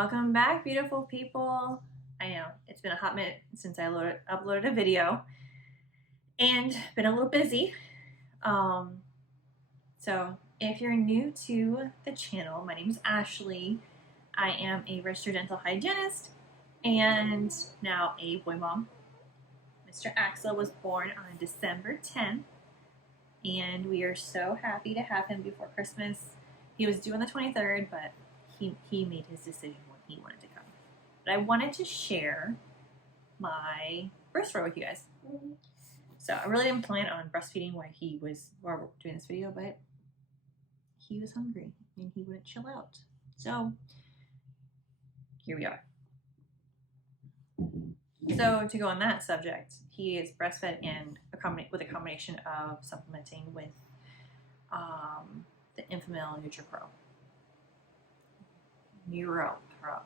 Welcome back, beautiful people. I know it's been a hot minute since I uploaded a video and been a little busy. So if you're new to the channel, my name is Ashley. I am a registered dental hygienist and now a boy mom. Mr. Axel was born on December 10th, and we are so happy to have him before Christmas. He was due on the 23rd, but he made his decision when he wanted to come. But I wanted to share my birth story with you guys. So I really didn't plan on breastfeeding while we're doing this video, but he was hungry and he wouldn't chill out. So here we are. So to go on that subject, he is breastfed and with a combination of supplementing with the Infamil NeuroPro.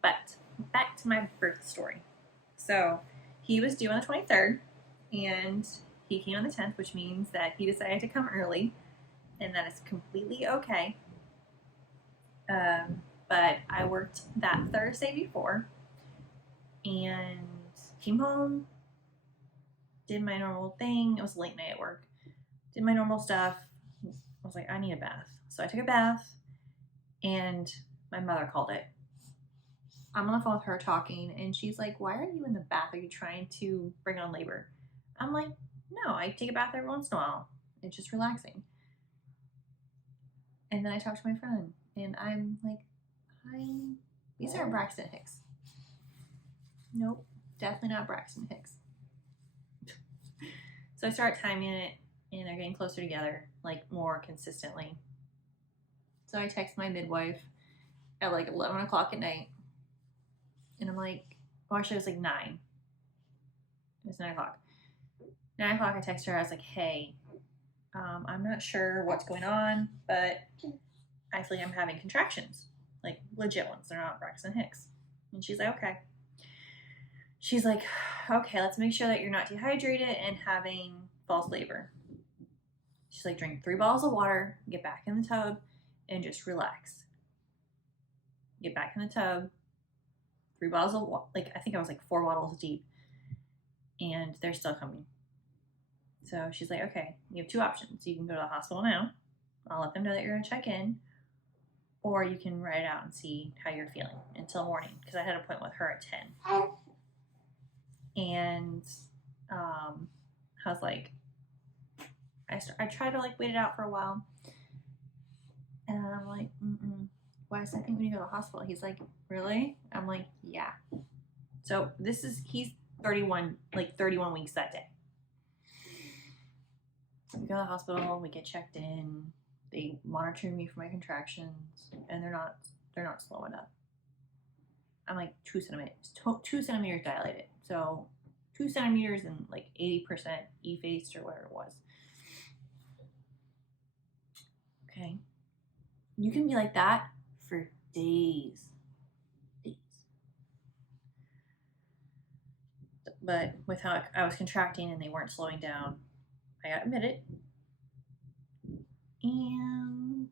But back to my birth story. So he was due on the 23rd and he came on the 10th, which means that he decided to come early, and that is completely okay. But I worked that Thursday before and came home, did my normal thing. It was a late night at work. Did my normal stuff. I was like, I need a bath. So I took a bath and my mother called it. I'm on the phone with her talking and she's like, why are you in the bath? Are you trying to bring on labor? I'm like, no, I take a bath every once in a while. It's just relaxing. And then I talked to my friend and I'm like, hi, these aren't Braxton Hicks. Nope, definitely not Braxton Hicks. So I start timing it and they're getting closer together, like more consistently. So I text my midwife at like 11 o'clock at night. And I'm like, oh, actually it was like 9. It was 9 o'clock. 9 o'clock I text her, I was like, hey, I'm not sure what's going on, but I feel like I'm having contractions. Like legit ones, they're not Braxton Hicks. And she's like, okay. She's like, okay, let's make sure that you're not dehydrated and having false labor. She's like, drink 3 bottles of water, get back in the tub, and just relax. Get back in the tub, 3 bottles of water, I think I was like 4 bottles deep, and they're still coming. So she's like, okay, you have 2 options. You can go to the hospital now. I'll let them know that you're gonna check in, or you can write it out and see how you're feeling until morning, because I had an appointment with her at 10. And I was like, I tried to like wait it out for a while, and I'm like, Wes, I think we need to go to the hospital. He's like, really? I'm like, yeah. So he's 31 weeks that day. We go to the hospital, we get checked in, they monitor me for my contractions, and they're not slowing up. I'm like 2 centimeters dilated. So 2 centimeters and like 80% effaced or whatever it was. Okay. You can be like that for days. But with how I was contracting and they weren't slowing down, I got admitted. And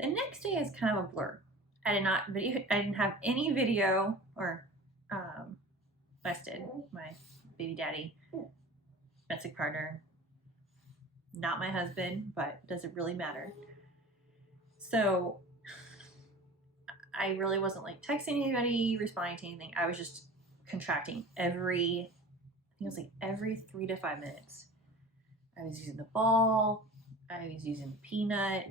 the next day is kind of a blur. I didn't have any video, or Wes did, my baby daddy, domestic partner, not my husband, but does it really matter? So I really wasn't like texting anybody, responding to anything. I was just contracting every 3 to 5 minutes. I was using the ball, I was using the peanut,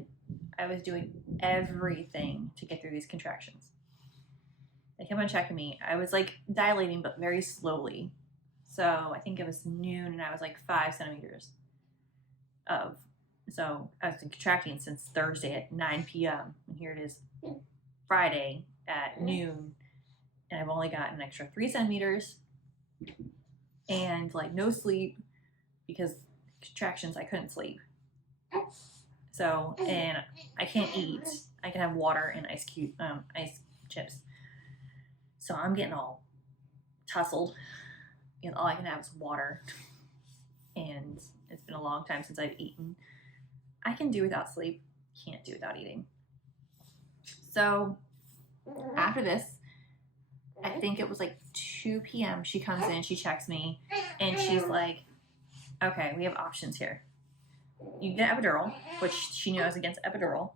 I was doing everything to get through these contractions. They kept on checking me. I was like dilating, but very slowly. So I think it was noon and I was like 5 centimeters so I was contracting since Thursday at 9 p.m. and here it is Friday at noon, and I've only got an extra 3 centimeters and like no sleep because contractions, I couldn't sleep. So, and I can't eat. I can have water and ice chips. So I'm getting all tussled and all I can have is water. And it's been a long time since I've eaten. I can do without sleep, can't do without eating. So After this, I think it was like 2 p.m. She comes in, she checks me, and she's like, okay, we have options here. You can get epidural, which she knew I was against epidural.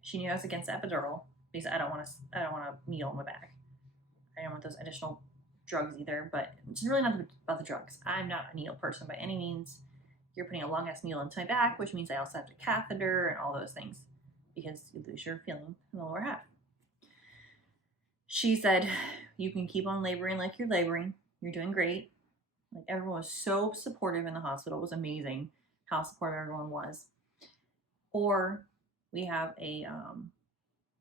She knew I was against epidural because I don't want a needle in my back. I don't want those additional drugs either, but it's really not about the drugs. I'm not a needle person by any means. You're putting a long ass needle into my back, which means I also have to catheter and all those things because you lose your feeling in the lower half. She said, you can keep on laboring like you're laboring. You're doing great. Like, everyone was so supportive in the hospital. It was amazing how supportive everyone was. Or we have an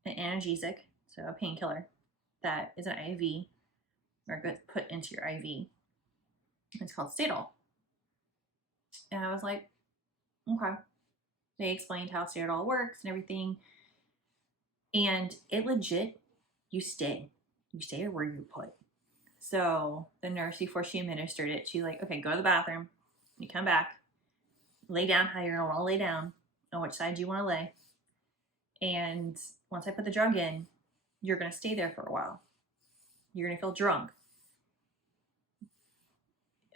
analgesic, so a painkiller that is an IV, or gets put into your IV. It's called Stadol. And I was like, okay. They explained how Stadol works and everything. And it legit, you stay where you're put. So the nurse, before she administered it, she's like, okay, go to the bathroom. You come back, lay down how you're going to want to lay down, on which side you want to lay. And once I put the drug in, you're going to stay there for a while. You're going to feel drunk.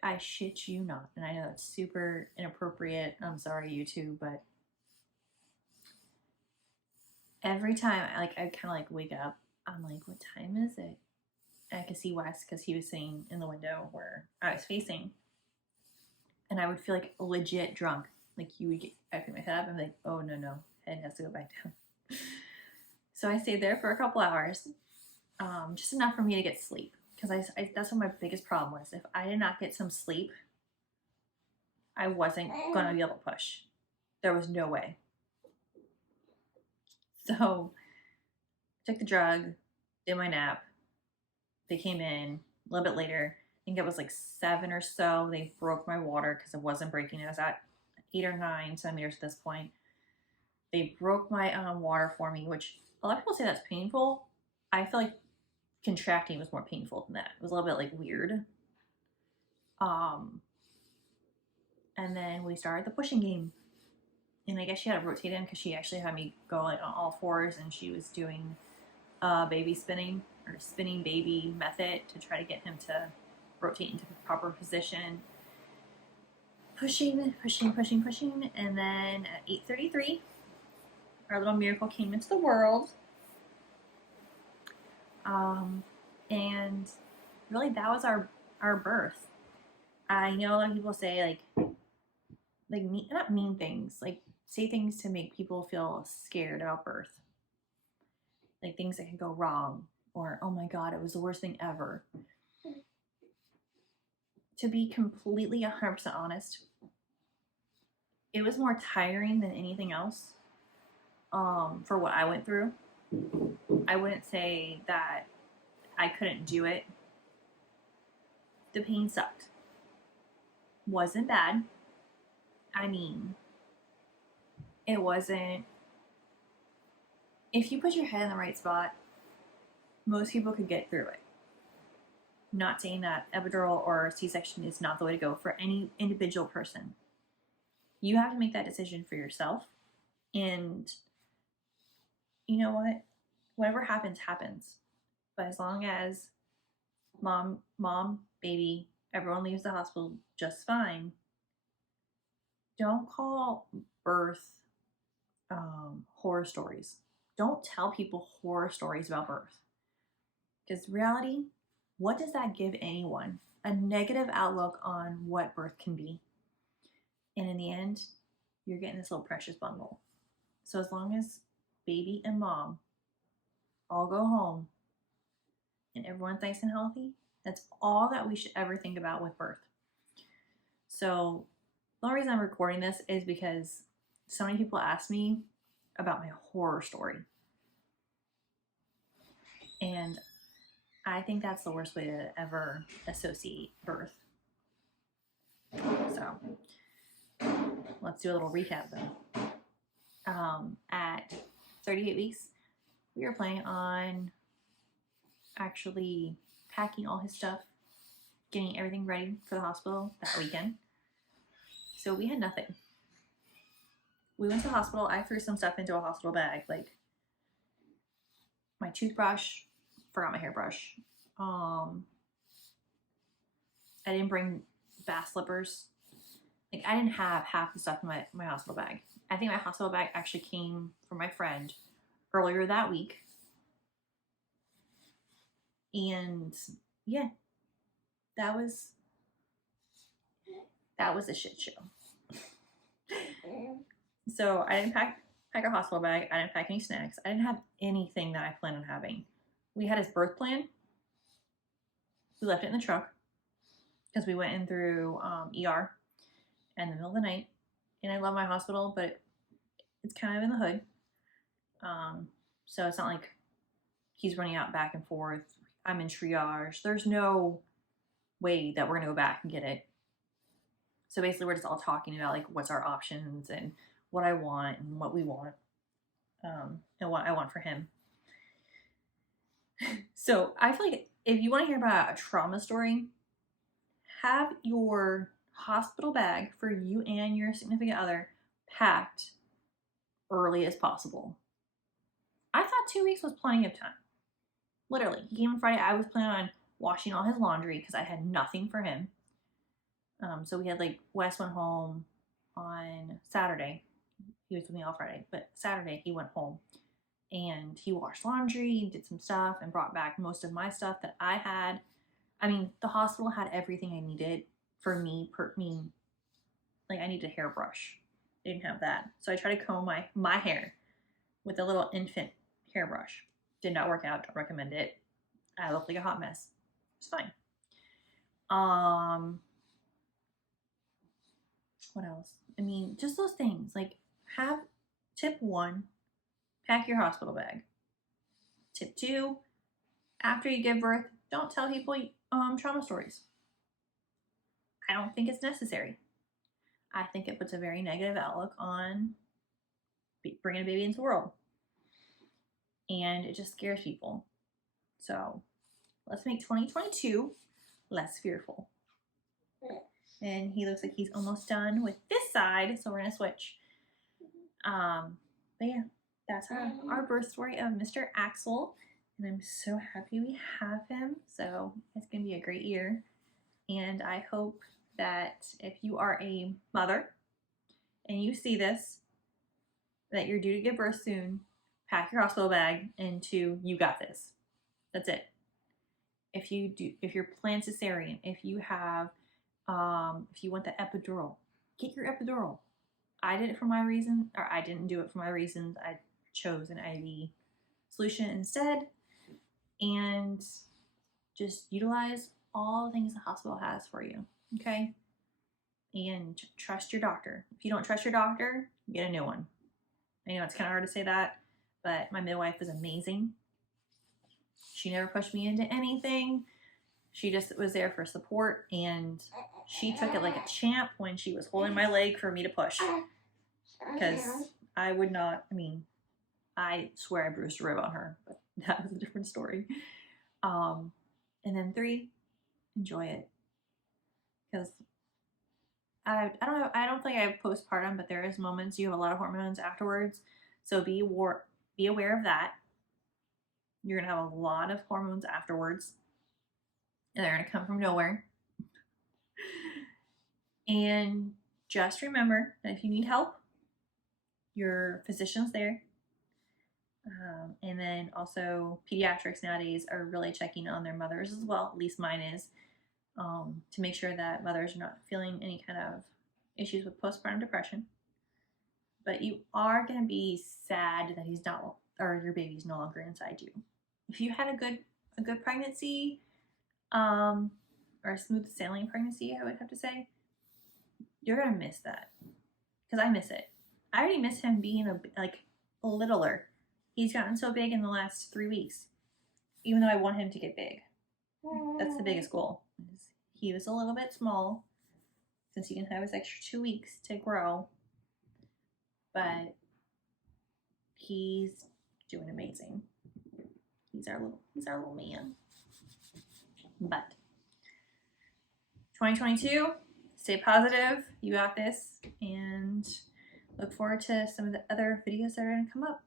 I shit you not. And I know that's super inappropriate. I'm sorry, you two, but every time I kind of like wake up, I'm like, what time is it? And I could see Wes because he was sitting in the window where I was facing. And I would feel like legit drunk. Like, I'd pick my head up and be like, oh, no, head has to go back down. So I stayed there for a couple hours, just enough for me to get sleep. Because that's what my biggest problem was. If I did not get some sleep, I wasn't going to be able to push. There was no way. So took the drug, did my nap. They came in a little bit later. I think it was like 7 or so. They broke my water because it wasn't breaking. It was at 8 or 9 centimeters at this point. They broke my water for me, which a lot of people say that's painful. I feel like contracting was more painful than that. It was a little bit like weird. And then we started the pushing game. And I guess she had to rotate in because she actually had me go like on all fours, and she was doing baby spinning or spinning baby method to try to get him to rotate into the proper position. Pushing, and then at 8:33, our little miracle came into the world. And really that was our birth. I know a lot of people say not mean things, like say things to make people feel scared about birth. Like things that could go wrong, or, oh my God, it was the worst thing ever. To be completely 100% honest, it was more tiring than anything else, for what I went through. I wouldn't say that I couldn't do it. The pain sucked. Wasn't bad. I mean, it wasn't. If you put your head in the right spot, most people could get through it. I'm not saying that epidural or C-section is not the way to go for any individual person. You have to make that decision for yourself. And you know what? Whatever happens, happens. But as long as mom, baby, everyone leaves the hospital just fine, don't call birth horror stories. Don't tell people horror stories about birth. Because reality, what does that give anyone? A negative outlook on what birth can be. And in the end, you're getting this little precious bundle. So as long as baby and mom all go home and everyone's nice and healthy, that's all that we should ever think about with birth. So the only reason I'm recording this is because so many people ask me about my horror story. And I think that's the worst way to ever associate birth. So let's do a little recap then. At 38 weeks, we were planning on actually packing all his stuff, getting everything ready for the hospital that weekend. So we had nothing. We went to the hospital. I threw some stuff into a hospital bag, like my toothbrush, forgot my hairbrush. I didn't bring bath slippers. Like, I didn't have half the stuff in my hospital bag. I think my hospital bag actually came from my friend earlier that week. And yeah, that was a shit show. So I didn't pack a hospital bag. I didn't pack any snacks. I didn't have anything that I planned on having. We had his birth plan. We left it in the truck because we went in through ER in the middle of the night. And I love my hospital, but it's kind of in the hood. So it's not like he's running out back and forth. I'm in triage. There's no way that we're going to go back and get it. So basically we're just all talking about like what's our options and what I want and what we want. And what I want for him. So I feel like if you want to hear about a trauma story, have your hospital bag for you and your significant other packed early as possible. I thought 2 weeks was plenty of time. Literally, he came on Friday. I was planning on washing all his laundry because I had nothing for him. So we had like Wes went home on Saturday. He was with me all Friday, but Saturday he went home and he washed laundry, did some stuff, and brought back most of my stuff that I had. I mean, the hospital had everything I needed for me. Like I needed a hairbrush. They didn't have that, so I tried to comb my hair with a little infant hairbrush. Did not work out. Don't recommend it. I looked like a hot mess. It's fine. What else? I mean, just those things. Like, have tip 1, pack your hospital bag. Tip 2, after you give birth, don't tell people trauma stories. I don't think it's necessary. I think it puts a very negative outlook on bringing a baby into the world. And it just scares people. So let's make 2022 less fearful. And he looks like he's almost done with this side, so we're gonna switch. But yeah, that's our birth story of Mr. Axel, and I'm so happy we have him. So it's gonna be a great year, and I hope that if you are a mother and you see this, that you're due to give birth soon, pack your hospital bag into you got this. That's it. If you're planned cesarean, if you have if you want the epidural, get your epidural. I did it for my reason, or I didn't do it for my reasons. I chose an IV solution instead, and just utilize all the things the hospital has for you, okay? And trust your doctor. If you don't trust your doctor, get a new one. I know it's kind of hard to say that, but my midwife is amazing. She never pushed me into anything. She just was there for support, and she took it like a champ when she was holding my leg for me to push. Because I would not, I mean, I swear I bruised a rib on her, but that was a different story. And then 3, enjoy it. Because I don't think I have postpartum, but there is moments you have a lot of hormones afterwards. So be aware of that. You're going to have a lot of hormones afterwards. And they're going to come from nowhere. And just remember that if you need help, your physician's there. And then also pediatrics nowadays are really checking on their mothers as well. At least mine is. To make sure that mothers are not feeling any kind of issues with postpartum depression. But you are going to be sad that he's not, or your baby's no longer inside you. If you had a good pregnancy, or a smooth sailing pregnancy, I would have to say, you're gonna miss that, because I miss it. I already miss him being a littler. He's gotten so big in the last 3 weeks, even though I want him to get big. That's the biggest goal. He was a little bit small, since he can have his extra 2 weeks to grow, but he's doing amazing. He's our little man. But 2022, stay positive. You got this, and look forward to some of the other videos that are going to come up.